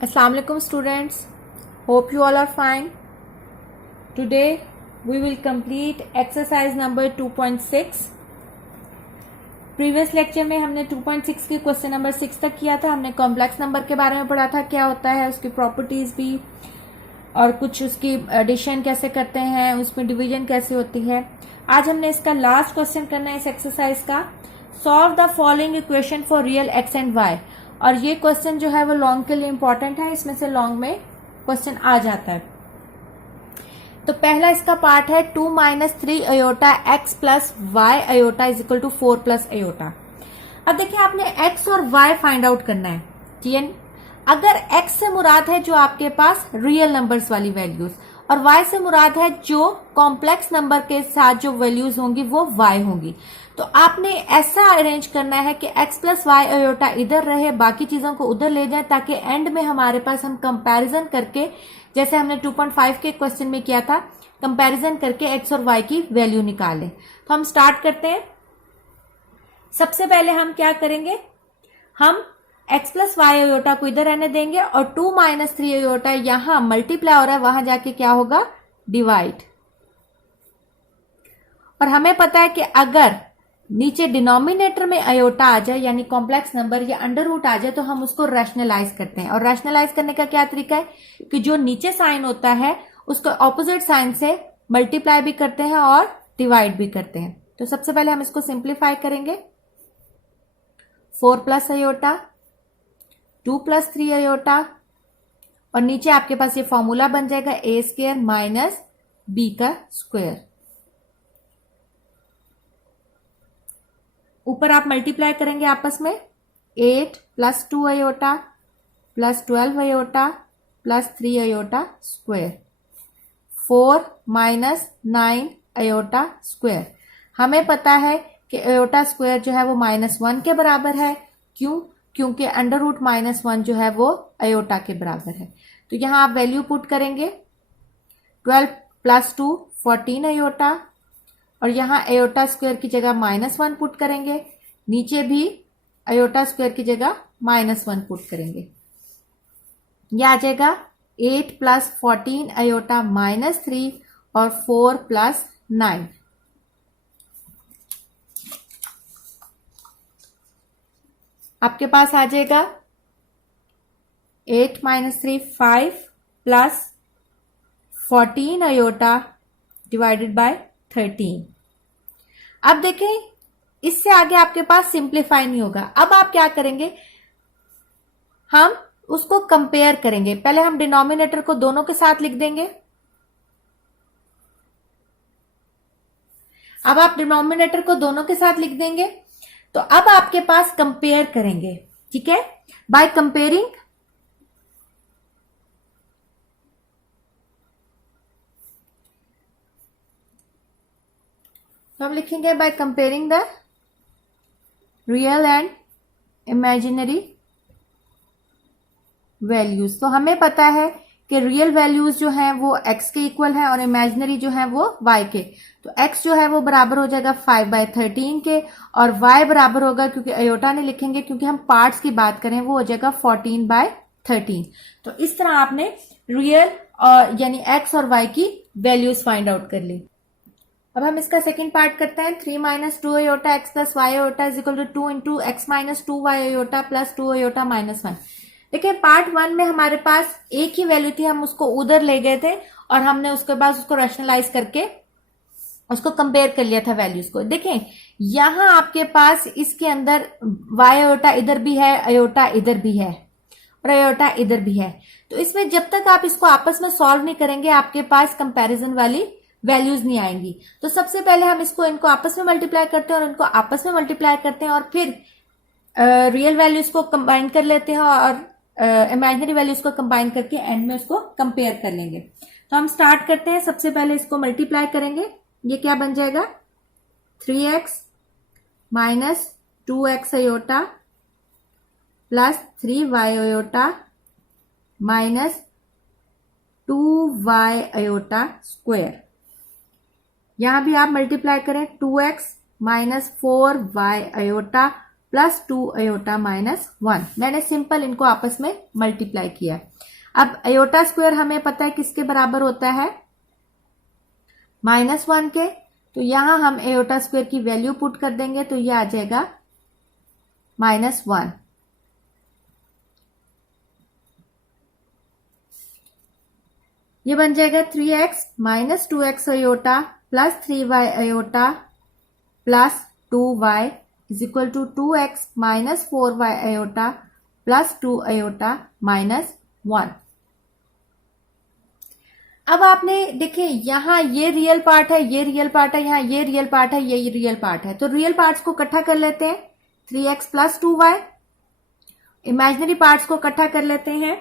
Assalamu alaikum students. Hope you all are fine. Today we will complete exercise number 2.6. Previous lecture में हमने 2.6 के question number 6 तक किया था. हमने कॉम्प्लेक्स नंबर के बारे में पढ़ा था, क्या होता है, उसकी प्रॉपर्टीज भी और कुछ उसकी एडिशन कैसे करते हैं, उसमें डिवीजन कैसे होती है. आज हमने इसका लास्ट क्वेश्चन करना है इस एक्सरसाइज का. Solve the following equation for real x and y. और ये क्वेश्चन जो है वो लॉन्ग के लिए इंपॉर्टेंट है, इसमें से लॉन्ग में क्वेश्चन आ जाता है. तो पहला इसका पार्ट है 2 minus 3 iota x plus y iota is equal to 4 plus iota. अब देखिए आपने एक्स और वाई फाइंड आउट करना है. ठीक, अगर एक्स से मुराद है जो आपके पास रियल नंबर्स वाली वैल्यूज और वाई से मुराद है जो कॉम्प्लेक्स नंबर के साथ जो वैल्यूज होंगी वो वाई होंगी. तो आपने ऐसा अरेंज करना है कि x प्लस वाई अयोटा इधर रहे, बाकी चीजों को उधर ले जाए, ताकि एंड में हमारे पास हम कंपैरिजन करके, जैसे हमने 2.5 के क्वेश्चन में किया था, कंपैरिजन करके x और y की वैल्यू निकालें. तो हम स्टार्ट करते हैं. सबसे पहले हम क्या करेंगे, हम x प्लस वाई अयोटा को इधर रहने देंगे और 2 माइनस 3 अयोटा यहां मल्टीप्लाई हो रहा है, वहां जाके क्या होगा, डिवाइड. और हमें पता है कि अगर नीचे डिनोमिनेटर में अयोटा आ जाए यानी कॉम्प्लेक्स नंबर या अंडर रूट आ जाए तो हम उसको रैशनलाइज करते हैं. और रैशनलाइज करने का क्या तरीका है कि जो नीचे साइन होता है उसको ऑपोजिट साइन से मल्टीप्लाई भी करते हैं और डिवाइड भी करते हैं. तो सबसे पहले हम इसको सिंप्लीफाई करेंगे. 4 प्लस अयोटा, 2 प्लस 3 अयोटा और नीचे आपके पास ये फॉर्मूला बन जाएगा ए स्क्वायर माइनस बी का स्क्वायर. ऊपर आप मल्टीप्लाई करेंगे आपस में 8 plus 2 iota plus 12 iota plus 3 iota square, 4 minus 9 iota square. हमें पता है कि अयोटा स्क्वायर जो है वो -1 के बराबर है. क्यों? क्योंकि अंडर रूट -1 जो है वो अयोटा के बराबर है. तो यहां आप वैल्यू पुट करेंगे. 12 प्लस 2 14 अयोटा और यहां अयोटा स्क्वायर की जगह -1 पुट करेंगे. नीचे भी अयोटा स्क्वायर की जगह -1 पुट करेंगे. यह आ जाएगा 8 प्लस 14 अयोटा -3 और 4 प्लस 9. आपके पास आ जाएगा 8 minus 3 5 plus 14 iota divided by 13. अब देखें इससे आगे आपके पास सिंप्लीफाई नहीं होगा. अब आप क्या करेंगे, हम उसको कंपेयर करेंगे. पहले हम डिनोमिनेटर को दोनों के साथ लिख देंगे. अब आप डिनोमिनेटर को दोनों के साथ लिख देंगे. तो अब आपके पास कंपेयर करेंगे. ठीक है, बाय कंपेयरिंग तो हम लिखेंगे by comparing the real and imaginary values. तो हमें पता है कि रियल वैल्यूज जो हैं वो x के इक्वल है और इमेजिनरी जो है वो y के. तो x जो है वो बराबर हो जाएगा 5/13 के और y बराबर होगा, क्योंकि अयोटा नहीं लिखेंगे क्योंकि हम पार्ट्स की बात करें, वो हो जाएगा 14/13. तो इस तरह आपने रियल और यानी x और y की वैल्यूज फाइंड आउट कर ली. अब हम इसका सेकंड पार्ट करते हैं. 3 minus 2 iota x plus y iota is equal to 2 into x minus 2 y iota plus 2 iota -1. देखिए पार्ट 1 में हमारे पास एक ही वैल्यू थी, हम उसको उधर ले गए थे और हमने उसके बाद उसको रैशनलाइज करके उसको कंपेयर कर लिया था वैल्यूज को. देखें यहां आपके पास इसके अंदर वाई अयोटा इधर भी है, अयोटा इधर भी है और अयोटा इधर भी है. तो इसमें जब तक आप इसको आपस में सॉल्व नहीं करेंगे आपके पास कंपैरिजन वाली वैल्यूज नहीं आएंगी. तो सबसे पहले हम इनको आपस में मल्टीप्लाई करते हैं और इनको आपस में मल्टीप्लाई करते हैं और फिर रियल वैल्यूज को कंबाइन कर लेते हैं और इमेजिनरी वैल्यूज को कंबाइन करके एंड में उसको कंपेयर कर लेंगे. तो हम स्टार्ट करते हैं. सबसे पहले इसको मल्टीप्लाई करेंगे. ये क्या बन जाएगा, 3x minus 2x iota plus 3y iota minus 2y iota square. यहां भी आप मल्टीप्लाई करें. 2x minus 4y iota plus 2 iota minus 1। मैंने सिंपल इनको आपस में मल्टीप्लाई किया। अब अयोटा स्क्वायर हमें पता है किसके बराबर होता है, -1 के। तो यहां हम अयोटा स्क्वायर की वैल्यू पुट कर देंगे तो ये आ जाएगा -1। ये बन जाएगा 3x minus 2x iota plus 3y iota plus 2y is equal to 2x minus 4y iota plus 2 iota minus 1। अब आपने देखिए यहां ये रियल पार्ट है, ये रियल पार्ट है, यहां ये रियल पार्ट है, ये रियल पार्ट है। तो रियल पार्ट्स को इकट्ठा कर लेते हैं, 3x plus 2y। Imaginary parts को इकट्ठा कर लेते हैं,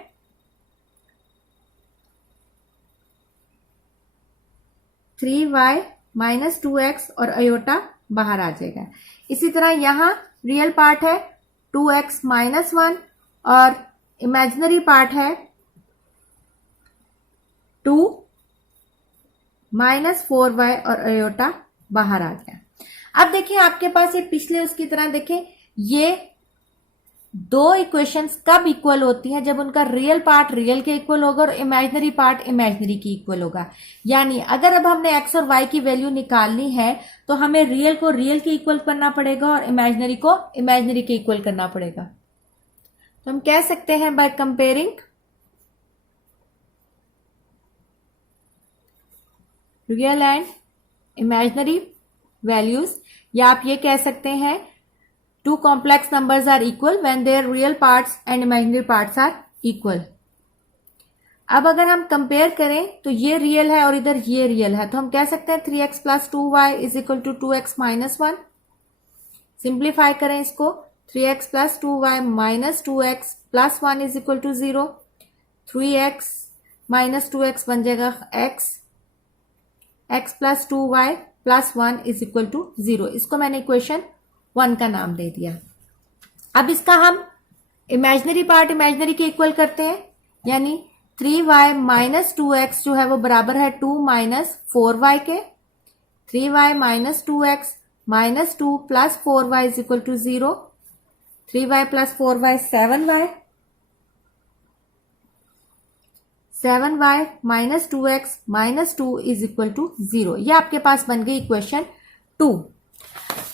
3y माइनस 2x और अयोटा बाहर आ जाएगा। इसी तरह यहां रियल पार्ट है 2x माइनस 1 और इमेजिनरी पार्ट है 2 माइनस 4y और अयोटा बाहर आ गया। अब देखिए आपके पास ये पिछले उसकी तरह देखें, ये दो इक्वेशंस कब इक्वल होती हैं, जब उनका रियल पार्ट रियल के इक्वल होगा और इमेजिनरी पार्ट इमेजिनरी की इक्वल होगा। यानी अगर अब हमने x और y की वैल्यू निकालनी है तो हमें रियल को रियल के इक्वल करना पड़ेगा और इमेजिनरी को इमेजिनरी के इक्वल करना पड़ेगा। तो हम कह सकते हैं by comparing real and imaginary values, या आप ये कह सकते हैं two complex numbers are equal when their real parts and imaginary parts are equal। अब अगर हम कंपेयर करें तो ये रियल है और इधर ये रियल है, तो हम कह सकते हैं 3x plus 2y is equal to 2x minus 1। Simplify करें इसको, 3x plus 2y minus 2x plus 1 is equal to 0। 3x minus 2x बन जाएगा x, x plus 2y plus 1 is equal to 0। इसको मैंने इक्वेशन 1 का नाम दे दिया। अब इसका हम इमेजिनरी पार्ट इमेजिनरी के इक्वल करते हैं, यानी 3y माइनस 2x जो है वो बराबर है 2 माइनस 4y के। 3y minus 2x minus 2 plus 4y is equal to 0। 3y plus 4y 7y, 7y minus 2x minus 2 is equal to 0। ये आपके पास बन गई इक्वेशन 2।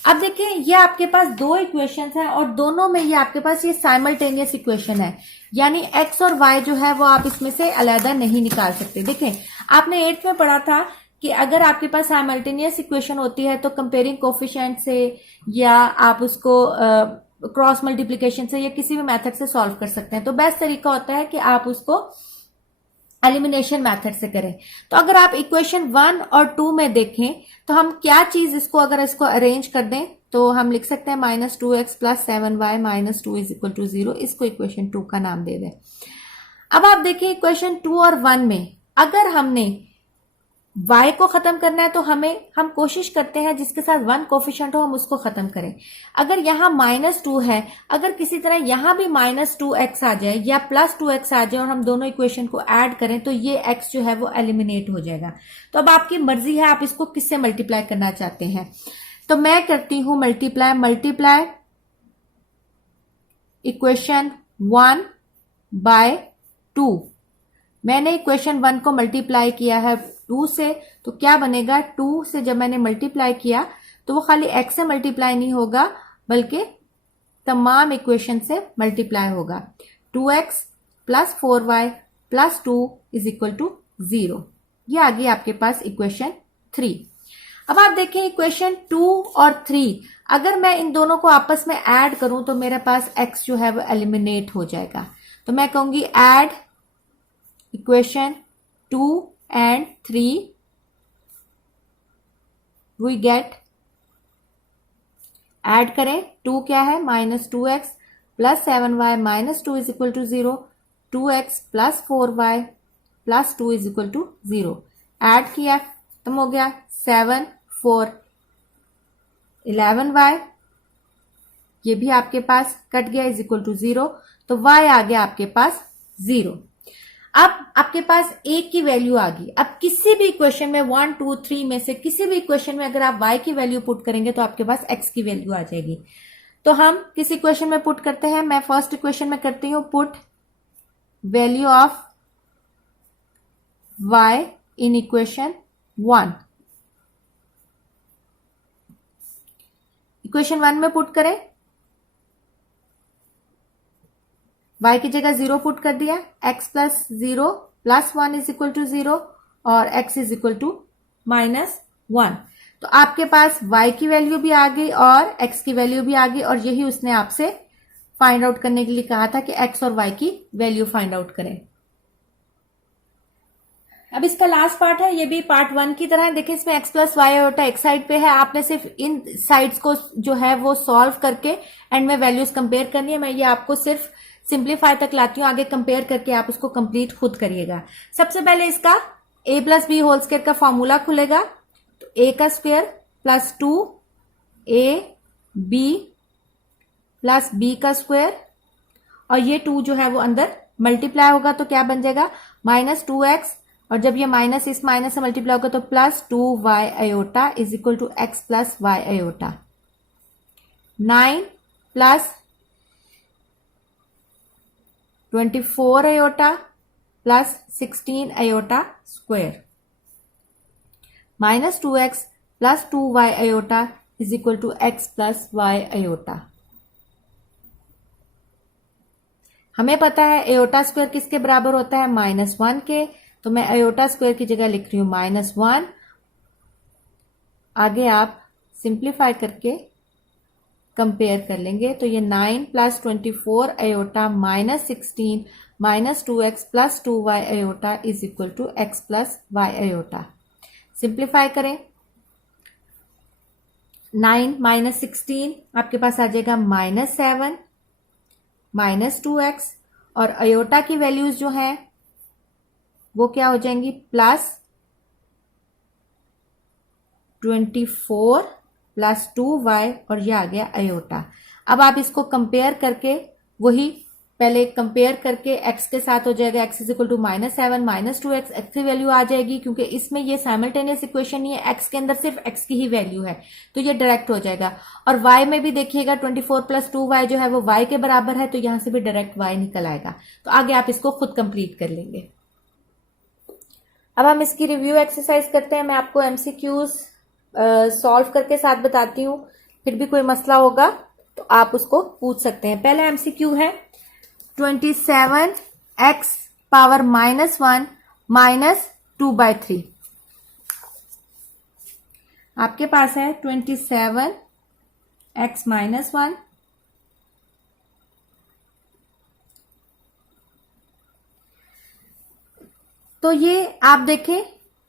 अब देखिए ये आपके पास दो इक्वेशंस हैं और दोनों में ये आपके पास ये साइमल्टेनियस इक्वेशन है, यानी x और y जो है वो आप इसमें से अलग नहीं निकाल सकते। देखें आपने 8th में पढ़ा था कि अगर आपके पास साइमल्टेनियस इक्वेशन होती है तो कंपेयरिंग कोफिशिएंट से या आप उसको क्रॉस मल्टीप्लिकेशन से या किसी भी मेथड से सॉल्व कर सकते हैं। तो बेस्ट तरीका होता है कि आप उसको एलिमिनेशन मेथड से करें। तो अगर आप इक्वेशन 1 और 2 में देखें तो हम क्या चीज इसको अगर इसको अरेंज कर दें तो हम लिख सकते हैं minus 2x plus 7y minus 2 is equal to 0। इसको इक्वेशन 2 का नाम दे दें। अब आप देखिए इक्वेशन 2 और 1 में अगर हमने y को खत्म करना है तो हम कोशिश करते हैं जिसके साथ 1 कोफिशिएंट हो हम उसको खत्म करें। अगर यहां -2 है, अगर किसी तरह यहां भी -2x आ जाए या +2x आ जाए और हम दोनों इक्वेशन को ऐड करें तो ये x जो है वो एलिमिनेट हो जाएगा। तो अब आपकी मर्जी है आप इसको किससे मल्टीप्लाई करना चाहते हैं। तो मैं करती हूं मल्टीप्लाई इक्वेशन 1 बाय 2। मैंने इक्वेशन 1 को मल्टीप्लाई किया है 2 से, तो क्या बनेगा 2 से जब मैंने मल्टीप्लाई किया तो वो खाली x से मल्टीप्लाई नहीं होगा बल्कि तमाम इक्वेशन से मल्टीप्लाई होगा। 2x plus 4y plus 2 is equal to 0। ये आ गई आपके पास इक्वेशन 3। अब आप देखें इक्वेशन 2 और 3 अगर मैं इन दोनों को आपस में ऐड करूं तो मेरे पास x जो है वो एलिमिनेट हो जाएगा। तो मैं कहूंगी add equation 2 and 3 we get, add करें 2 क्या है -2x plus 7y minus 2 is equal to 0। 2x plus 4y plus 2 is equal to 0। Add किया खत्म हो गया 7 4 11y, ये भी आपके पास कट गया इज इक्वल टू 0। तो y आ गया आपके पास 0। अब आपके पास a की वैल्यू आ गई। अब किसी भी इक्वेशन में 1 2 3 में से किसी भी इक्वेशन में अगर आप y की वैल्यू पुट करेंगे तो आपके पास x की वैल्यू आ जाएगी। तो हम किस इक्वेशन में पुट करते हैं? मैं फर्स्ट इक्वेशन में करती हूं put value of y in equation 1। Equation 1 में पुट करें, y की जगह 0 पुट कर दिया, x plus 0 plus 1 is equal to 0 और x इज इक्वल टू -1। तो आपके पास y की वैल्यू भी आ गई और x की वैल्यू भी आ गई, और यही उसने आपसे फाइंड आउट करने के लिए कहा था कि x और y की वैल्यू फाइंड आउट करें। अब इसका लास्ट पार्ट है, ये भी पार्ट 1 की तरह है। देखिए इसमें x प्लस वाई आयोटा एक साइड पे है, आपने सिर्फ इन साइड्स को जो है वो सॉल्व करके एंड में वैल्यूज कंपेयर करनी है। मैं ये आपको सिर्फ सिंप्लीफाई तक लाती हूँ, आगे कंपेयर करके आप उसको कंप्लीट खुद करिएगा। सबसे पहले इसका a plus b whole square का फॉर्मूला खुलेगा, तो a का square plus 2a b plus b का स्क्वायर, और ये 2 जो है वो अंदर मल्टीप्लाई होगा तो क्या बन जाएगा -2x, और जब ये माइनस इस माइनस से मल्टीप्लाई होगा तो plus 2y iota is equal to x plus y iota. 9 plus 24 iota plus 16 iota square -2x plus 2y iota is equal to x plus y iota. हमें पता है आयोटा स्क्वायर किसके बराबर होता है? -1 के, तो मैं आयोटा स्क्वायर की जगह लिख रही हूं -1। आगे आप सिंप्लीफाई करके कंपेयर कर लेंगे, तो ये 9 plus 24 iota minus 16 minus 2x plus 2y iota is equal to x plus y iota. Simplify करें, 9 माइनस 16 आपके पास आ जाएगा -7 माइनस 2x, और आयोटा की वैल्यूज जो है वो क्या हो जाएंगी प्लस 24 प्लस 2y, और ये आ गया आयोटा। अब आप इसको कंपेयर करके, वही पहले कंपेयर करके x के साथ हो जाएगा, x is equal to -7 minus 2x, x की वैल्यू आ जाएगी क्योंकि इसमें ये साइमल्टेनियस इक्वेशन नहीं है, x के अंदर सिर्फ x की ही वैल्यू है तो ये डायरेक्ट हो जाएगा। और y में भी देखिएगा 24 प्लस 2y जो है वो y के बराबर है, तो यहां से भी डायरेक्ट y निकल आएगा। तो आगे आप इसको खुद कंप्लीट कर लेंगे। अब हम इसकी रिव्यू एक्सरसाइज करते हैं। मैं आपको एमसीक्यूज सॉल्व करके साथ बताती हूँ, फिर भी कोई मसला होगा तो आप उसको पूछ सकते हैं। पहला एमसीक्यू है 27x पावर -1 माइनस 2/3। आपके पास है 27x -1 तो ये आप देखें,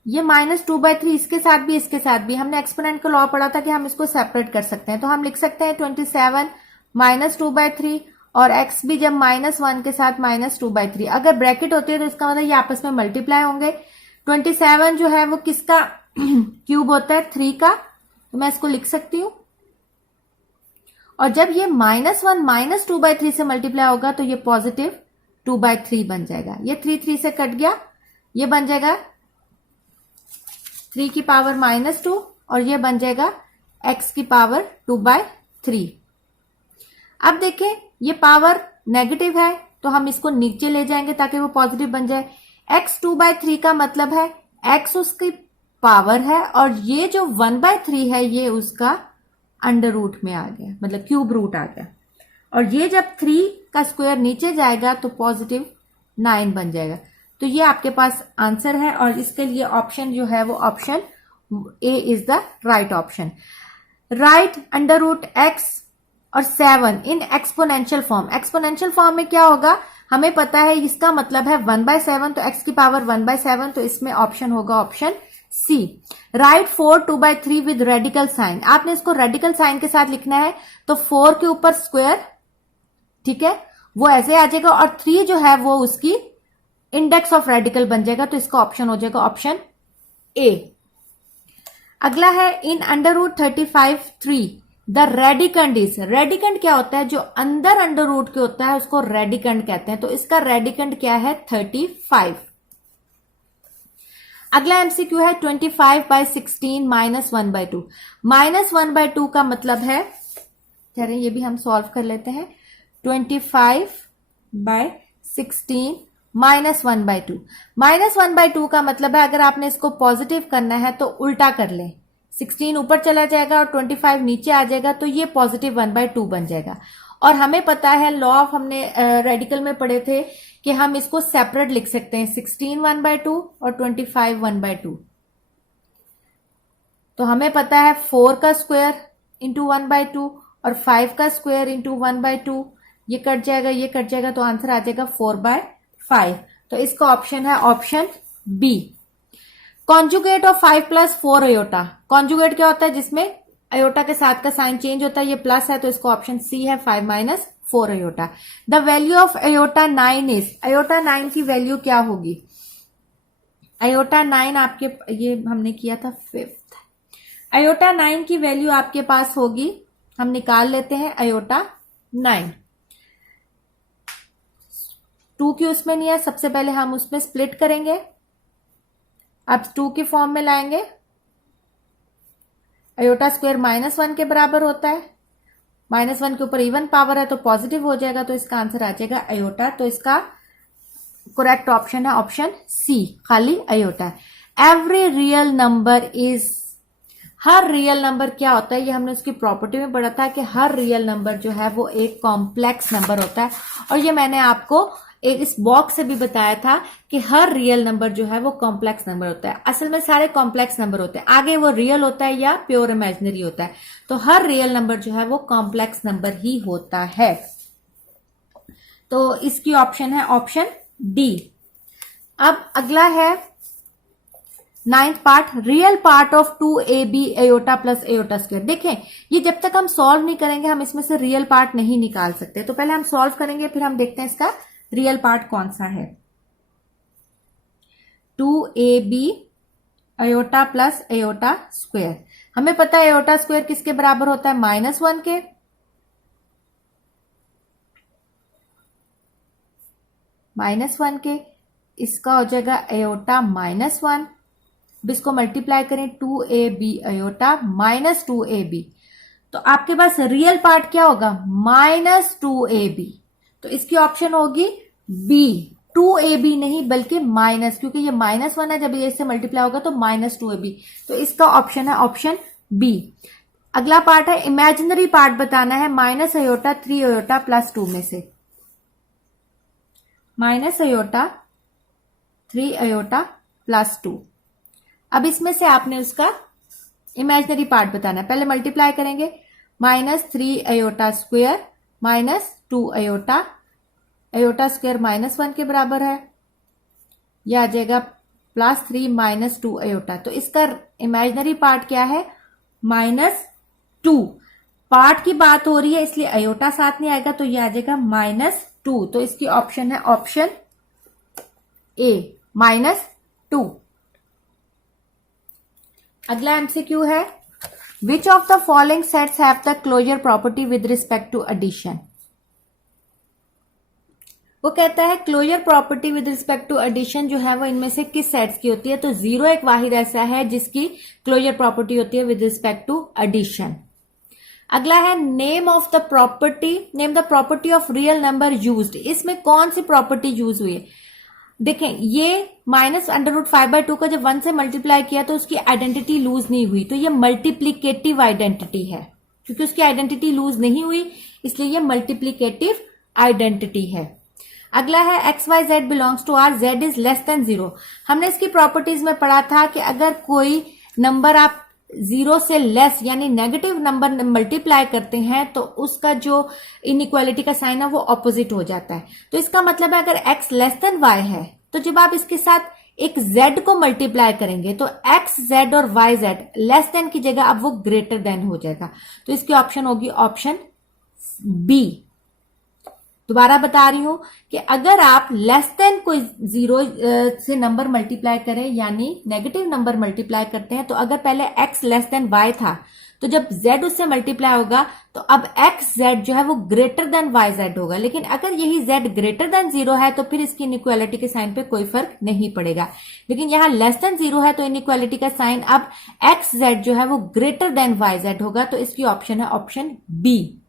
ये -2/3 इसके साथ भी इसके साथ भी, हमने एक्सपोनेंट का लॉ पढ़ा था कि हम इसको सेपरेट कर सकते हैं, तो हम लिख सकते हैं 27 -2/3, और x भी जब -1 के साथ -2/3, अगर ब्रैकेट होती है तो इसका मतलब ये आपस में मल्टीप्लाई होंगे। 27 जो है वो किसका क्यूब होता है? 3 का, तो मैं इसको लिख सकती हूं। और जब ये -1 -2/3 से मल्टीप्लाई होगा तो ये पॉजिटिव 2/3 बन जाएगा। ये 3 से कट गया, ये बन जाएगा 3 की पावर -2, और ये बन जाएगा x की पावर 2/3। अब देखें ये पावर नेगेटिव है तो हम इसको नीचे ले जाएंगे ताकि वो पॉजिटिव बन जाए। x 2/3 का मतलब है x उसकी पावर है, और ये जो 1/3 है ये उसका अंडर रूट में आ गया, मतलब क्यूब रूट आ गया। और ये जब 3 का स्क्वायर नीचे जाएगा तो पॉजिटिव 9 बन जाएगा। तो ये आपके पास आंसर है, और इसके लिए ऑप्शन जो है वो option a is the right option. Right under root x और 7 in exponential form. Exponential form में क्या होगा हमें पता है, इसका मतलब है 1/7, तो x की पावर 1/7, तो इसमें ऑप्शन होगा option c. Right 4 2/3 with radical sign. आपने इसको रेडिकल साइन के साथ लिखना है, तो 4 के ऊपर स्क्वायर, ठीक है, वो ऐसे आ जाएगा, और 3 जो है वो उसकी इंडेक्स ऑफ रेडिकल बन जाएगा, तो इसका ऑप्शन हो जाएगा ऑप्शन ए। अगला है in under root 35 3 the radicand is. Radicand क्या होता है? जो अंदर अंडर रूट के होता है उसको रेडिकंड कहते हैं, तो इसका रेडिकंड क्या है? 35। अगला एमसीक्यू है 25/16 -1/2। -1/2 का मतलब है कह रहे हैं, ये भी हम सॉल्व कर लेते हैं। 25/16 -1/2। -1/2 का मतलब है अगर आपने इसको पॉजिटिव करना है तो उल्टा कर लें, 16 ऊपर चला जाएगा और 25 नीचे आ जाएगा, तो ये पॉजिटिव 1/2 बन जाएगा। और हमें पता है, लॉ ऑफ हमने रेडिकल में पढ़े थे कि हम इसको सेपरेट लिख सकते हैं, 16 1/2 और 25 1/2। तो हमें पता है 4 का स्क्वायर इंटू 1/2 और 5 का स्क्वायर इंटू 1/2, ये कट जाएगा, ये कट जाएगा, तो आंसर आ जाएगा 4/5। तो इसका ऑप्शन है option b. Conjugate of 5 + 4 iota. Conjugate क्या होता है? जिसमें अयोटा के साथ का साइन चेंज होता है, ये प्लस है, तो इसका ऑप्शन सी है 5 - 4 iota. The value of iota 9 is, iota 9 की वैल्यू क्या होगी? अयोटा 9 आपके, ये हमने किया था 5th, अयोटा 9 की वैल्यू आपके पास होगी, हम निकाल लेते हैं अयोटा 9। 2 की उसमें नहीं है, सबसे पहले हम उसमें स्प्लिट करेंगे, अब 2 के फॉर्म में लाएंगे। अयोटा स्क्वायर -1 के बराबर होता है, -1 के ऊपर इवन पावर है तो पॉजिटिव हो जाएगा, तो इसका आंसर आ जाएगा अयोटा। तो इसका करेक्ट ऑप्शन है ऑप्शन सी, खाली iota. Every real number is, हर रियल नंबर क्या होता है? ये हमने उसकी प्रॉपर्टी में पढ़ा था कि हर रियल नंबर जो है वो एक कॉम्प्लेक्स नंबर होता है, और ये मैंने आपको एक इस बॉक्स से भी बताया था कि हर रियल नंबर जो है वो कॉम्प्लेक्स नंबर होता है। असल में सारे कॉम्प्लेक्स नंबर होते हैं, आगे वो रियल होता है या प्योर इमेजिनरी होता है, तो हर रियल नंबर जो है वो कॉम्प्लेक्स नंबर ही होता है। तो इसकी ऑप्शन है ऑप्शन डी। अब अगला है 9th part, real part of 2ab iota plus iota square. देखें, ये जब तक हम सॉल्व नहीं करेंगे हम इसमें से रियल पार्ट नहीं निकाल सकते, तो पहले हम सॉल्व करेंगे, फिर हम देखते हैं इसका रियल पार्ट कौन सा है। 2ab iota plus iota square, हमें पता है अयोटा स्क्वायर किसके बराबर होता है? -1 के। -1 के, इसका हो जाएगा अयोटा -1। अब इसको मल्टीप्लाई करें, 2ab अयोटा -2ab, तो आपके पास रियल पार्ट क्या होगा? -2ab, तो इसकी ऑप्शन होगी बी। 2ab नहीं बल्कि माइनस, क्योंकि ये -1 है, जब ये इससे मल्टीप्लाई होगा तो -2ab, तो इसका ऑप्शन है ऑप्शन बी। अगला पार्ट है इमेजिनरी पार्ट बताना है, माइनस अयोटा 3 अयोटा प्लस 2 में से, माइनस अयोटा 3 अयोटा प्लस 2। अब इसमें से आपने उसका इमेजिनरी पार्ट बताना है, पहले मल्टीप्लाई करेंगे, -3 iota square -2 iota, iota square -1 के बराबर है, यह आ जाएगा +3 -2 अयोटा। तो इसका इमेजिनरी पार्ट क्या है? -2। पार्ट की बात हो रही है इसलिए अयोटा साथ नहीं आएगा, तो यह आ जाएगा -2। तो इसकी ऑप्शन है ऑप्शन ए, -2। अगला एमसीक्यू है, which of the following sets have the closure property with respect to addition. वो कहता है closure property with respect to addition जो है वो इनमें से किस सेट्स की होती है? तो 0 एक वाहिद ऐसा है जिसकी क्लोजर प्रॉपर्टी होती है विद रिस्पेक्ट टू एडिशन। अगला है name of the property, name the property of real number used. इसमें कौन सी प्रॉपर्टी यूज हुई है? देखें, ये -√5/2 का जब 1 से मल्टीप्लाई किया तो उसकी आइडेंटिटी लूज नहीं हुई, तो ये मल्टीप्लीकेटिव आइडेंटिटी है। क्योंकि उसकी आइडेंटिटी लूज नहीं हुई इसलिए ये मल्टीप्लीकेटिव आइडेंटिटी है। अगला है XYZ belongs to R, Z is less than 0। हमने इसकी प्रॉपर्टीज में पढ़ा था कि अगर कोई नंबर आप 0 से लेस यानी नेगेटिव नंबर मल्टीप्लाई करते हैं तो उसका जो इनइक्वालिटी का साइन है वो ऑपोजिट हो जाता है। तो इसका मतलब है अगर x लेस देन y है तो जब आप इसके साथ एक z को मल्टीप्लाई करेंगे तो xz और yz लेस देन की जगह अब वो ग्रेटर देन हो जाएगा। तो इसकी ऑप्शन होगी ऑप्शन बी। दोबारा बता रही हूं कि अगर आप लेस देन कोई 0 से नंबर मल्टीप्लाई करें यानी नेगेटिव नंबर मल्टीप्लाई करते हैं तो अगर पहले x लेस देन y था तो जब z उससे मल्टीप्लाई होगा तो अब xz जो है वो ग्रेटर देन yz होगा। लेकिन अगर यही z ग्रेटर देन 0 है तो फिर इसकी इनइक्वालिटी के साइन पे कोई फर्क नहीं पड़ेगा। लेकिन यहां लेस देन 0 है तो इनइक्वालिटी का साइन अब xz जो है वो ग्रेटर देन yz होगा। तो इसकी ऑप्शन है ऑप्शन बी।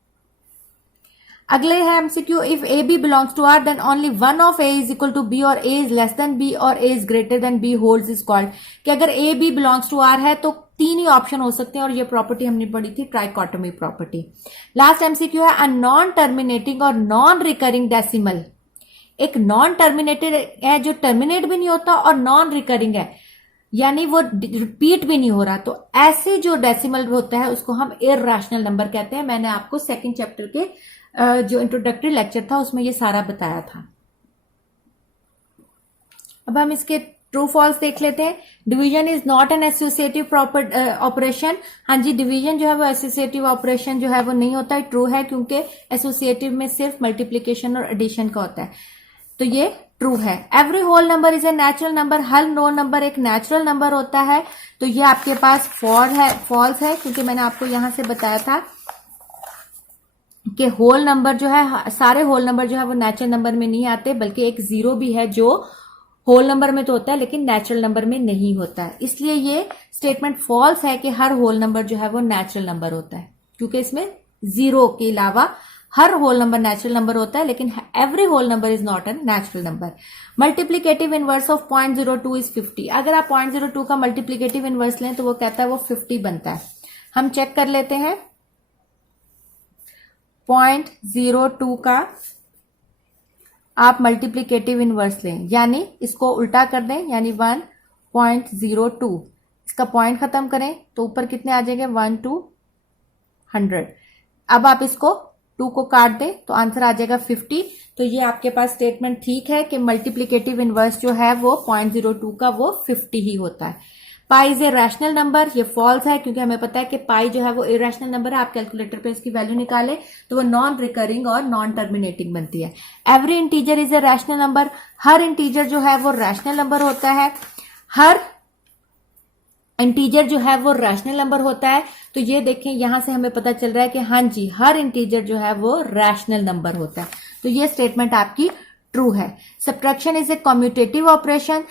अगले है MCQ, if a b belongs to R then only one of a is equal to b और a is less than b और a is greater than b holds is called. कि अगर a b belongs to R है तो तीन ही option हो सकते हैं और ये प्रॉपर्टी हमने पढ़ी थी ट्राइकोटोमी प्रॉपर्टी। लास्ट एमसीक्यू है, अ नॉन टर्मिनेटिंग और नॉन रिकरिंग डेसिमल। एक नॉन टर्मिनेटेड है जो टर्मिनेट भी नहीं होता और नॉन रिकरिंग है यानी वो रिपीट भी नहीं हो रहा, तो ऐसे जो डेसिमल होता है उसको हम इररेशनल नंबर कहते हैं। मैंने आपको सेकंड चैप्टर के जो इंट्रोडक्टरी लेक्चर था उसमें ये सारा बताया था। अब हम इसके ट्रू फॉल्स देख लेते हैं। Division is not N associative operation. हाँ जी, डिवीजन जो है वो एसोसिएटिव ऑपरेशन जो है वो नहीं होता है, ट्रू है, क्योंकि एसोसिएटिव में सिर्फ मल्टीप्लीकेशन और एडिशन का होता है, तो ये ट्रू है। Every whole number is a natural number. हर होल नंबर एक नेचुरल नंबर होता है, तो ये आपके पास फॉल्स है, क्योंकि मैंने आपको यहां से बताया था कि होल नंबर जो है, सारे होल नंबर जो है वो नेचुरल नंबर में नहीं आते, बल्कि एक जीरो भी है जो होल नंबर में तो होता है लेकिन नेचुरल नंबर में नहीं होता है। इसलिए ये स्टेटमेंट फॉल्स है कि हर होल नंबर जो है वो नेचुरल नंबर होता है, क्योंकि इसमें जीरो के अलावा हर होल नंबर नेचुरल नंबर होता है, लेकिन every whole number is not an natural number. Multiplicative inverse of 0.02 is 50। अगर आप 0.02 का मल्टीप्लीकेटिव इनवर्स लें तो वो कहता है वो 50 बनता है। हम चेक कर लेते हैं। 0.02 का आप मल्टीप्लीकेटिव इनवर्स लें, यानी इसको उल्टा कर दें, यानी 1.02, इसका पॉइंट खत्म करें तो ऊपर कितने आ जाएंगे, 1 to 100। अब आप इसको 2 को काट दें तो आंसर आ जाएगा 50। तो ये आपके पास स्टेटमेंट ठीक है कि मल्टीप्लीकेटिव इनवर्स जो है वो 0.02 का वो 50 ही होता है। Pi is a rational number, ये फॉल्स है, क्योंकि हमें पता है कि पाई जो है वो इरेशनल नंबर है। आप कैलकुलेटर पे इसकी वैल्यू निकाले तो वो नॉन रिकरिंग और नॉन टर्मिनेटिंग बनती है। Every integer is a rational number. Her integer जो है वो रैशनल नंबर होता है। हर इंटीजर जो है वो रैशनल नंबर होता है। तो ये देखें, यहां से हमें पता चल रहा है कि हाँ जी, हर इंटीजर जो है वो रैशनल नंबर होता है। तो ये स्टेटमेंट आपकी ट्रू है। Subtraction is a commutative operation.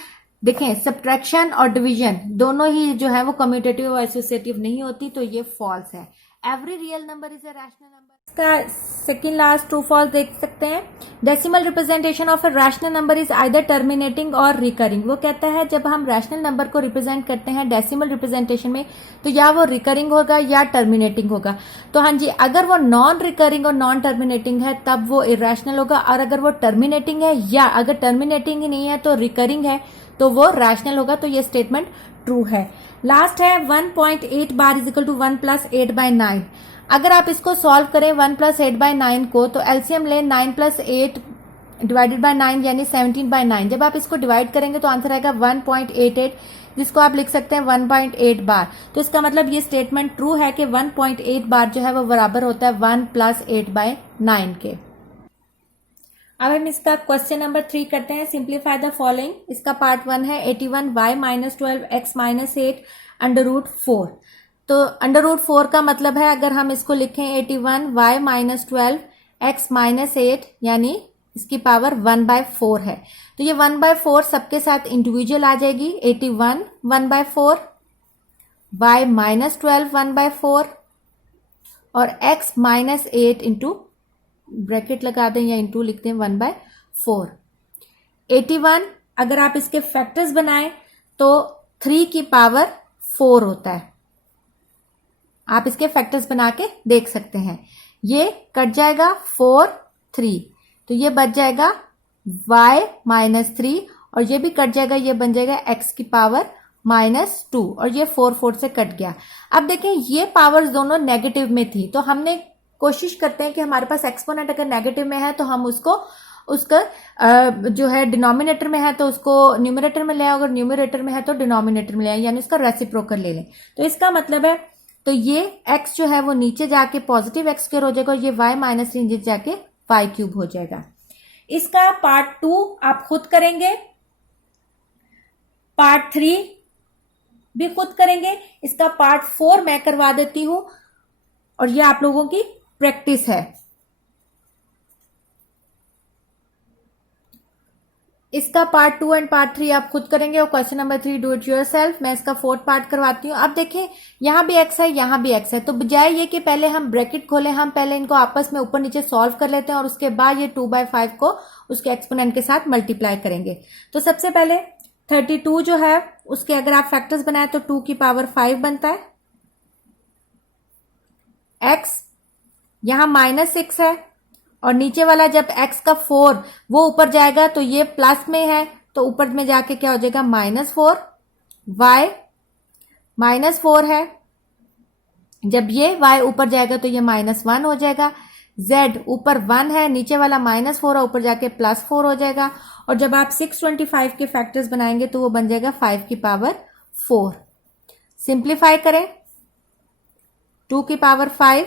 देखें, सब्ट्रैक्शन और डिवीजन दोनों ही जो है वो कम्यूटेटिव और एसोसिएटिव नहीं होती, तो ये फॉल्स है। Every real number is a rational number. इसका सेकंड लास्ट ट्रू फॉल्स देख सकते हैं। Decimal representation of a rational number is either terminating और रिकरिंग। वो कहता है जब हम रैशनल नंबर को रिप्रेजेंट करते हैं डेसिमल रिप्रेजेंटेशन में, तो या वो रिकरिंग होगा या टर्मिनेटिंग होगा। तो हाँ जी, अगर वो नॉन रिकरिंग और नॉन टर्मिनेटिंग है तब वो इरेशनल होगा, और अगर वो टर्मिनेटिंग है या अगर टर्मिनेटिंग ही नहीं है तो रिकरिंग है तो वो रैशनल होगा। तो ये स्टेटमेंट ट्रू है। लास्ट है 1.8 बार इज इक्वल टू 1 + 8/9। अगर आप इसको सॉल्व करें 1 + 8/9 को, तो एलसीएम लें 9 + 8 डिवाइडेड बाय 9 यानी 17/9। जब आप इसको डिवाइड करेंगे तो आंसर आएगा 1.88, जिसको आप लिख सकते हैं 1.8 बार। तो इसका मतलब ये स्टेटमेंट ट्रू है कि 1.8 बार जो है वो बराबर होता है 1 + 8/9 के। अब हम इसका क्वेश्चन नंबर 3 करते हैं। Simplify the following. इसका पार्ट 1 है 81y - 12 x - 8 √4। तो √4 का मतलब है, अगर हम इसको लिखें 81y - 12 x - 8 यानी इसकी पावर 1/4 है। तो ये 1/4 सबके साथ इंडिविजुअल आ जाएगी। 81 1/4, y - 12 1/4 और x - 8 इंटू ब्रैकेट लगा दें या इंटू लिखते हैं 1/4। 81 अगर आप इसके फैक्टर्स बनाएं तो 3 की पावर 4 होता है। आप इसके फैक्टर्स बना के देख सकते हैं। ये कट जाएगा 4 3, तो ये बच जाएगा y - 3 और ये भी कट जाएगा, ये बन जाएगा x की पावर -2 और ये 4 4 से कट गया। अब देखें, ये पावर्स दोनों नेगेटिव में थी, तो हमने कोशिश करते हैं कि हमारे पास एक्सपोनेंट अगर नेगेटिव में है तो हम उसका जो है डिनोमिनेटर में है तो उसको न्यूमरेटर में ले आए, अगर न्यूमरेटर में है तो डिनोमिनेटर में ले आए, यानी उसका रेसिप्रोकल ले लें। तो इसका मतलब है, तो ये x जो है वो नीचे जाके पॉजिटिव x स्क्वायर हो जाएगा और ये y - 3 नीचे जाके y³ हो जाएगा। इसका पार्ट 2 आप खुद करेंगे, पार्ट 3 भी खुद करेंगे। इसका पार्ट 4 मैं करवा देती हूं और ये आप लोगों की प्रैक्टिस है। इसका पार्ट 2 एंड पार्ट 3 आप खुद करेंगे और question number 3 do it yourself. मैं इसका 4th पार्ट करवाती हूँ। अब देखें यहाँ भी x है, यहाँ भी x है, तो बजाय ये कि पहले हम ब्रैकेट खोलें, हम पहले इनको आपस में ऊपर नीचे सॉल्व कर लेते हैं और उसके बाद ये 2/5 को उसके एक्सपोनेंट के साथ मल्टीप्लाई करेंगे। तो सबसे पहले 32 जो है उसके अगर आप फैक्टर्स बनाए तो 2 की पावर 5 बनता है। x यहां -6 है और नीचे वाला जब x का 4 वो ऊपर जाएगा तो ये प्लस में है, तो ऊपर में जाके क्या हो जाएगा -4। y -4 है, जब ये y ऊपर जाएगा तो ये -1 हो जाएगा। z ऊपर 1 है, नीचे वाला -4 है, ऊपर जाके +4 हो जाएगा। और जब आप 625 के फैक्टर्स बनाएंगे तो वो बन जाएगा 5 की पावर 4। सिंप्लीफाई करें, 2 की पावर 5,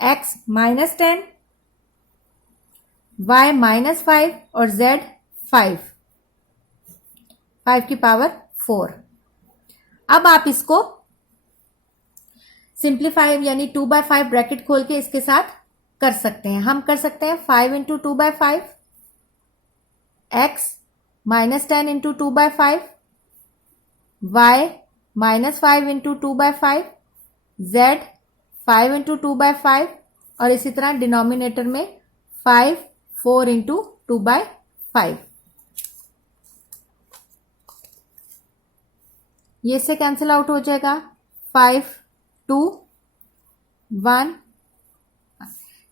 x -10, y -5 और z 5 की पावर 4। अब आप इसको सिंप्लीफाई यानी 2/5 ब्रैकेट खोल के इसके साथ कर सकते हैं। हम कर सकते हैं 5 into 2/5, x -10 into 2/5, y -5 into 2/5, z 5 into 2/5 और इसी तरह डिनोमिनेटर में 5 4 इंटू 2/5। ये से कैंसिल आउट हो जाएगा, 5 2 1।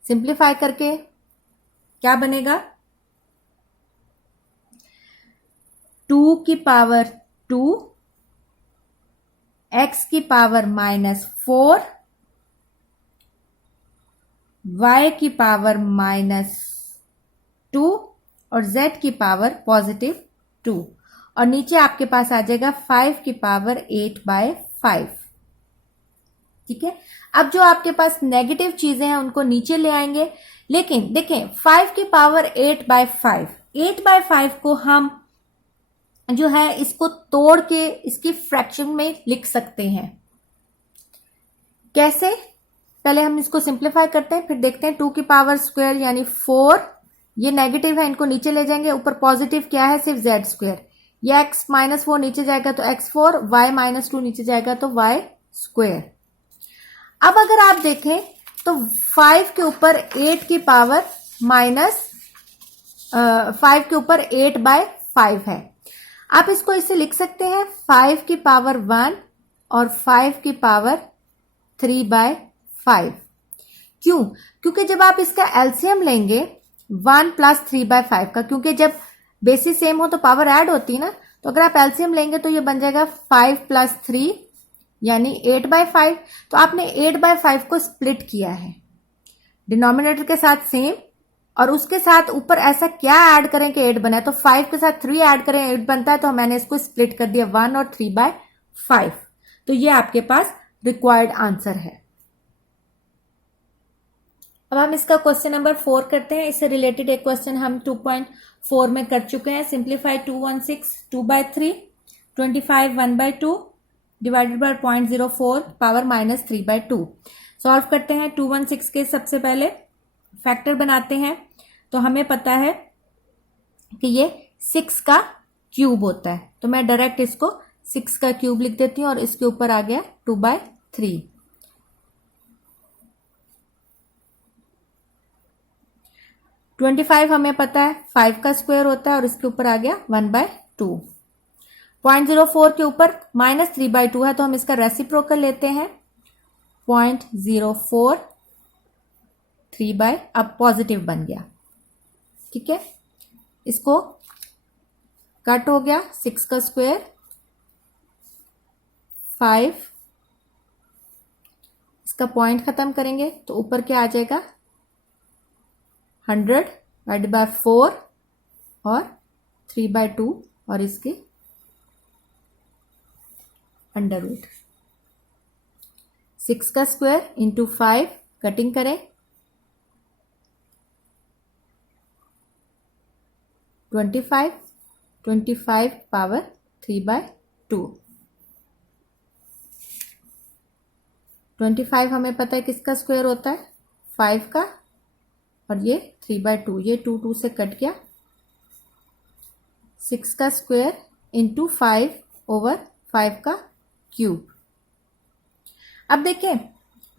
सिंप्लीफाई करके क्या बनेगा, 2 की पावर 2, x की पावर -4, y की पावर -2 और z की पावर +2 और नीचे आपके पास आ जाएगा 5 की पावर 8/5। ठीक है, अब जो आपके पास नेगेटिव चीजें हैं उनको नीचे ले आएंगे। लेकिन देखें 5 की पावर 8/5, 8/5 को हम जो है इसको तोड़ के इसकी फ्रैक्शन में लिख सकते हैं। कैसे, पहले हम इसको सिंप्लीफाई करते हैं फिर देखते हैं। 2 की पावर स्क्वायर यानी 4, ये नेगेटिव है, इनको नीचे ले जाएंगे। ऊपर पॉजिटिव क्या है, सिर्फ z स्क्वायर। ये x -4 नीचे जाएगा तो x4, y -2 नीचे जाएगा तो y स्क्वायर। अब अगर आप देखें तो 5 के ऊपर 8 की पावर -5 के ऊपर 8/5 है। आप इसको इससे लिख सकते हैं 5 की पावर 1 और 5 की पावर 3/5। क्यों, क्योंकि जब आप इसका एलसीएम लेंगे 1 + 3/5 का, क्योंकि जब बेसिस सेम हो तो पावर ऐड होती है ना, तो अगर आप एलसीएम लेंगे तो ये बन जाएगा 5 + 3 यानी 8/5। तो आपने 8/5 को स्प्लिट किया है, डिनोमिनेटर के साथ सेम और उसके साथ ऊपर ऐसा क्या ऐड करें कि 8 बना है, तो 5 के साथ 3 ऐड करें 8 बनता है। तो मैंने इसको स्प्लिट कर दिया 1 और 3/5। तो ये आपके पास रिक्वायर्ड आंसर है। अब हम इसका क्वेश्चन नंबर 4 करते हैं। इससे रिलेटेड एक क्वेश्चन हम 2.4 में कर चुके हैं। Simplify 216 2/3, 25 1/2 divided by 0.04 power -3/2। Solve करते हैं। 216 के सबसे पहले फैक्टर बनाते हैं तो हमें पता है कि ये 6 का क्यूब होता है, तो मैं डायरेक्ट इसको 6 का क्यूब लिख देती हूँ और इसके ऊपर आ गया 2/3। 25 हमें पता है 5 का स्क्वायर होता है और इसके ऊपर आ गया 1/2। 0.04 के ऊपर -3/2 है तो हम इसका रेसिप्रोकल लेते हैं 0.04 3/, अब पॉजिटिव बन गया। ठीक है, इसको कट हो गया, 6 का स्क्वायर 5, इसका पॉइंट खत्म करेंगे तो ऊपर क्या आ जाएगा 100/4 और 3/2 और इसके अंडर रूट। 6 का स्क्वायर इंटू 5 कटिंग करें 25 पावर 3/2। 25 हमें पता है किसका स्क्वायर होता है 5 का और ये 3/2, ये 2 से कट गया 6 का स्क्वायर इंटू 5/5 का क्यूब। अब देखें,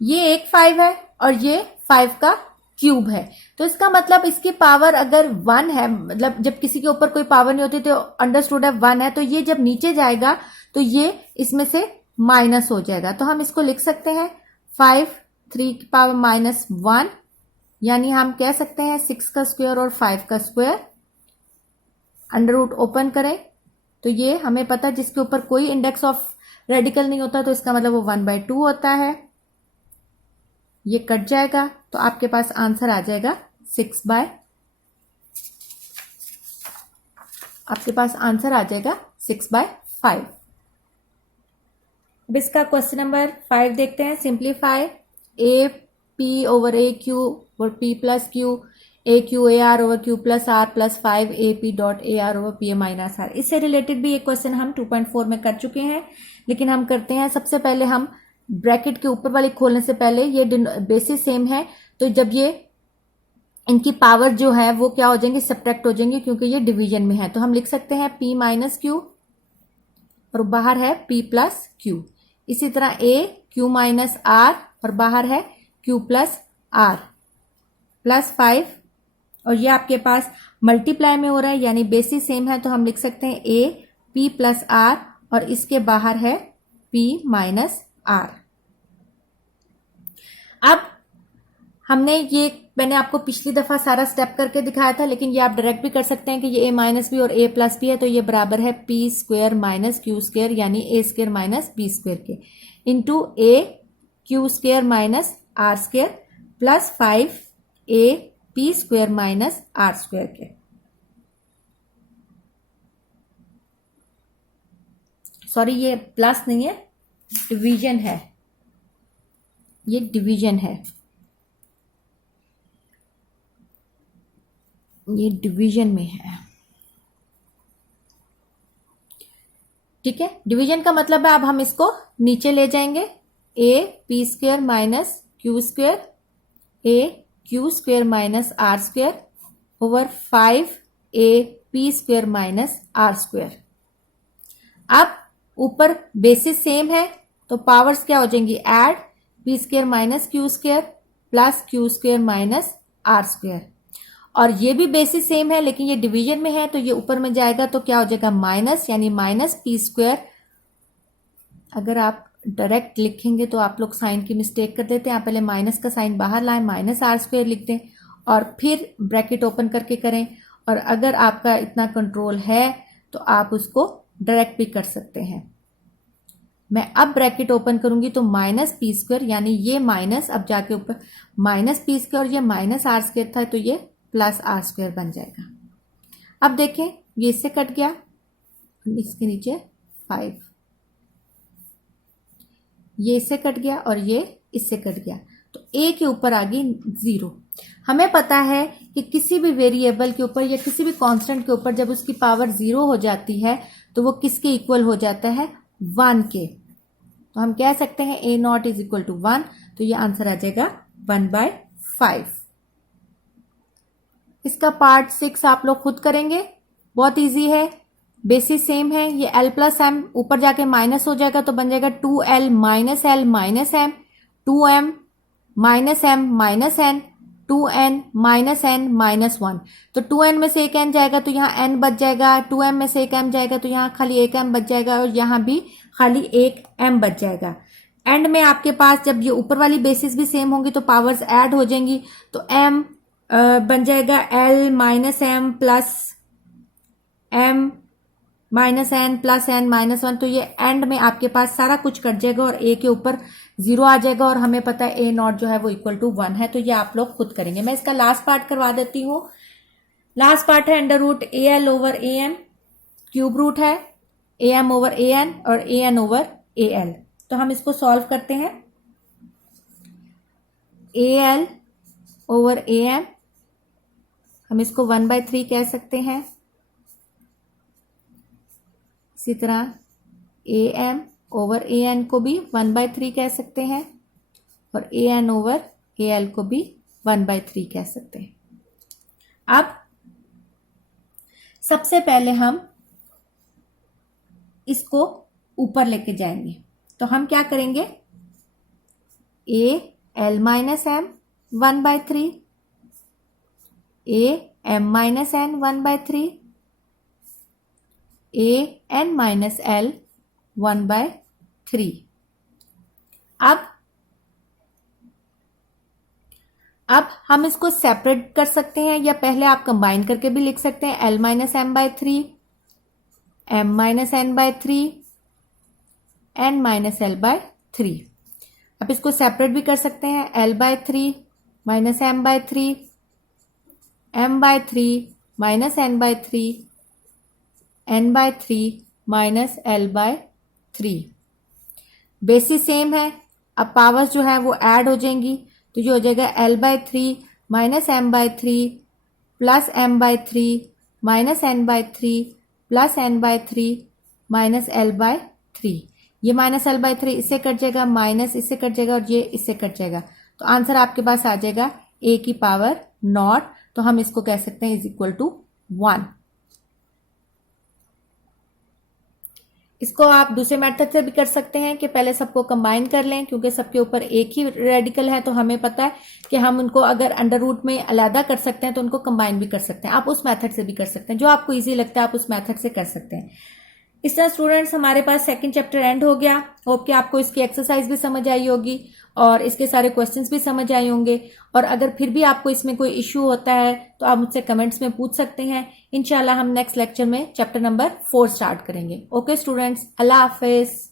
ये एक 5 है और ये 5 का क्यूब है, तो इसका मतलब इसकी पावर अगर 1 है, मतलब जब किसी के ऊपर कोई पावर नहीं होती तो अंडरस्टूड है 1 है, तो ये जब नीचे जाएगा तो ये इसमें से माइनस हो जाएगा। तो हम इसको लिख सकते हैं 5 3 की पावर -1, यानी हम कह सकते हैं 6 का स्क्वायर और 5 का स्क्वायर। अंडर रूट ओपन करें तो ये हमें पता है जिसके ऊपर कोई इंडेक्स ऑफ रेडिकल नहीं होता तो इसका मतलब वो 1/2 होता है। ये कट जाएगा तो आपके पास आंसर आ जाएगा 6/5। आपके पास आंसर आ जाएगा 6/5। अब इसका क्वेश्चन नंबर 5 देखते हैं। Simplify a p over a q और p plus q a q a r over q plus r plus 5 a p dot a r over p a minus r. इससे related भी एक question हम 2.4 में कर चुके हैं, लेकिन हम करते हैं सबसे पहले हम ब्रैकेट के ऊपर वाले खोलने से पहले ये बेसिस सेम है, तो जब ये इनकी पावर जो है वो क्या हो जाएंगे, सब्ट्रैक्ट हो जाएंगे, क्योंकि ये डिवीजन में है। तो हम लिख सकते हैं p माइनस क्यू और बाहर है p प्लस क्यू। इसी तरह a q माइनस आर और बाहर है q प्लस आर प्लस 5, और ये आपके पास मल्टीप्लाई में हो रहा है यानी बेसिस सेम है, तो हम लिख सकते हैं a p प्लस आर और इसके बाहर है p माइनस आर। अब हमने ये, मैंने आपको पिछली दफा सारा स्टेप करके दिखाया था, लेकिन ये आप डायरेक्ट भी कर सकते हैं कि ये a माइनस बी और a प्लस बी है, तो ये बराबर है p square minus q square यानी a square minus b square के into a q square minus r square plus 5 a p square minus r square के। सॉरी, ये प्लस नहीं है, डिवीजन है, ये डिवीजन है, ये डिवीजन में है। ठीक है, डिवीजन का मतलब है अब हम इसको नीचे ले जाएंगे। a p square minus q square a q square minus r square over 5 a p square minus r square. अब ऊपर बेसिस सेम है तो पावर्स क्या हो जाएंगी, add p square minus q square plus q square minus r square, और ये भी बेसिस सेम है लेकिन ये डिवीजन में है तो ये ऊपर में जाएगा तो क्या हो जाएगा माइनस, यानी माइनस p स्क्वायर। अगर आप डायरेक्ट लिखेंगे तो आप लोग साइन की मिस्टेक कर देते हैं, आप पहले माइनस का साइन बाहर लाएं, माइनस आर स्क्वायर लिख दें और फिर ब्रैकेट ओपन करके करें, और अगर आपका इतना कंट्रोल है तो आप उसको डायरेक्ट भी कर सकते हैं। मैं अब ब्रैकेट ओपन करूंगी तो माइनस पी स्क्वायर, यानी ये माइनस अब जाके ऊपर माइनस पी स्क्वायर और ये माइनस आर स्क्वायर था तो ये प्लस आर स्क्वायर बन जाएगा। अब देखें, ये इससे कट गया, इसके नीचे 5, ये इससे कट गया और ये इससे कट गया, तो a के ऊपर आ गई 0। हमें पता है कि किसी भी वेरिएबल के ऊपर या किसी भी कांस्टेंट के ऊपर जब उसकी पावर 0 हो जाती है तो वो किसके इक्वल हो जाता है, 1 के। तो हम कह सकते हैं a not is equal to 1, तो ये आंसर आ जाएगा 1/5। इसका पार्ट 6 आप लोग खुद करेंगे, बहुत इजी है, बेसिस सेम है। ये l प्लस एम ऊपर जाके माइनस हो जाएगा तो बन जाएगा 2l minus l minus m, 2m minus m minus n, 2n minus n minus 1। तो 2n में से एक n जाएगा तो यहाँ n बच जाएगा, 2m में से एक m जाएगा तो यहाँ खाली एक m बच जाएगा और यहाँ भी खाली एक m बच जाएगा। एंड में आपके पास जब ये ऊपर वाली बेसिस भी सेम होंगी तो पावर्स ऐड हो जाएंगी, तो m बन जाएगा l minus m plus m minus n plus n minus 1। तो ये एंड में आपके पास सारा कुछ कट जाएगा और a के ऊपर 0 आ जाएगा, और हमें पता है a नॉट जो है वो इक्वल टू 1 है। तो ये आप लोग खुद करेंगे। मैं इसका लास्ट पार्ट करवा देती हूँ। लास्ट पार्ट है under root al over am, cube root है am ओवर an और an ओवर al। तो हम इसको सॉल्व करते हैं। al ओवर am हम इसको 1/3 कह सकते हैं। इसी तरह am ओवर an को भी 1/3 कह सकते हैं और an ओवर al को भी 1/3 कह सकते हैं। अब सबसे पहले हम इसको ऊपर लेके जाएंगे। तो हम क्या करेंगे, a l minus m 1/3, a m minus n 1/3, a n minus l 1/3। अब हम इसको सेपरेट कर सकते हैं या पहले आप कंबाइन करके भी लिख सकते हैं, l minus m by 3, m minus n by 3, n minus l by 3। अब इसको सेपरेट भी कर सकते हैं, l by 3 minus m by 3, m by 3 minus n by 3, n by 3 minus l by 3। Basis same है, अब पावर्स जो है वो ऐड हो जाएंगी, तो जो हो जाएगा l by 3 minus m by 3 plus m by 3 minus n by 3 plus n by 3 minus l by 3। ये माइनस एल बाय 3 इससे कट जाएगा, माइनस इससे कट जाएगा और ये इससे कट जाएगा। तो आंसर आपके पास आ जाएगा ए की पावर नॉट। तो हम इसको कह सकते हैं इज इक्वल टू 1। इसको आप दूसरे मेथड से भी कर सकते हैं कि पहले सबको कंबाइन कर लें, क्योंकि सबके ऊपर एक ही रेडिकल है तो हमें पता है कि हम उनको अगर अंडर रूट में अलग कर सकते हैं तो उनको कंबाइन भी कर सकते हैं। आप उस मेथड से भी कर सकते हैं, जो आपको इजी लगता है आप उस मेथड से कर सकते हैं। इस तरह स्टूडेंट्स हमारे पास सेकंड चैप्टर एंड हो गया। होप कि आपको इसकी एक्सरसाइज भी समझ आई होगी और इसके सारे क्वेश्चंस भी समझ आए होंगे। और अगर फिर भी आपको इसमें कोई इश्यू होता है तो आप मुझसे कमेंट्स में पूछ सकते हैं। इंशाल्लाह हम नेक्स्ट लेक्चर में चैप्टर नंबर 4 स्टार्ट करेंगे। ओके स्टूडेंट्स, अल्लाह हाफिज।